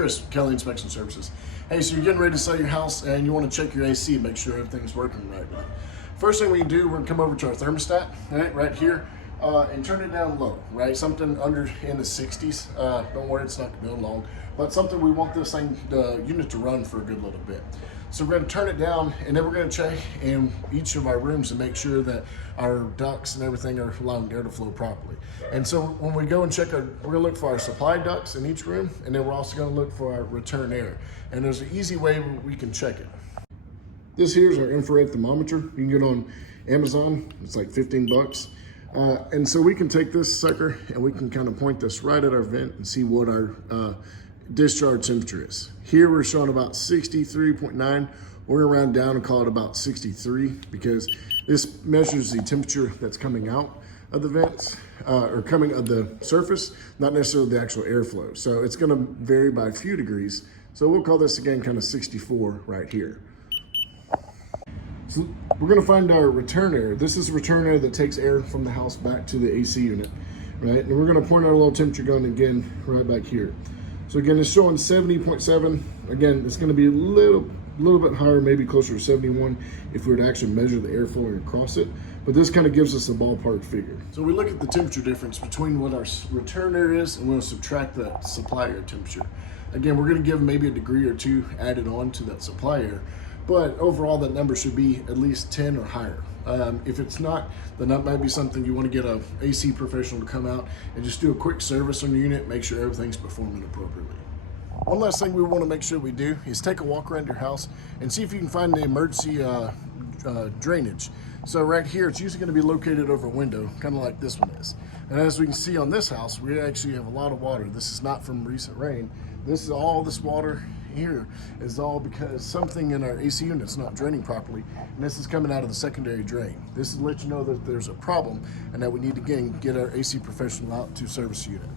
Chris, Kelly Inspection Services. Hey, so you're getting ready to sell your house and you want to check your AC, make sure everything's working right. First thing we do, we're gonna come over to our thermostat, right here, and turn it down low, right? Something under in the 60s. Don't worry, it's not gonna go long, but something we want this thing, the unit to run for a good little bit. So we're gonna turn it down, and then we're gonna check in each of our rooms to make sure that our ducts and everything are allowing air to flow properly. And so when we go and check we're gonna look for our supply ducts in each room, and then we're also gonna look for our return air. And there's an easy way we can check it. This here is our infrared thermometer. You can get on Amazon, it's like 15 bucks. And so we can take this sucker and we can kind of point this right at our vent and see what our discharge temperature is. Here we're showing about 63.9. We're gonna round down and call it about 63 because this measures the temperature that's coming out of the vents or coming of the surface, not necessarily the actual airflow. So it's gonna vary by a few degrees. So we'll call this again kind of 64 right here. So we're gonna find our return air. This is return air that takes air from the house back to the AC unit, right? And we're gonna point our little temperature gun again right back here. So again, it's showing 70.7. Again, it's gonna be a little bit higher, maybe closer to 71 if we were to actually measure the air flowing across it. But this kind of gives us a ballpark figure. So we look at the temperature difference between what our return air is and we'll subtract the supply air temperature. Again, we're gonna give maybe a degree or two added on to that supply air, but overall that number should be at least 10 or higher. If it's not, then that might be something you want to get a AC professional to come out and just do a quick service on your unit, make sure everything's performing appropriately. One last thing we want to make sure we do is take a walk around your house and see if you can find the emergency drainage. So right here, it's usually going to be located over a window, kind of like this one is. And as we can see on this house, we actually have a lot of water. This is not from recent rain. This is all this water here is all because something in our AC unit's not draining properly, and this is coming out of the secondary drain. This is to let you know that there's a problem and that we need to again get our AC professional out to service the unit.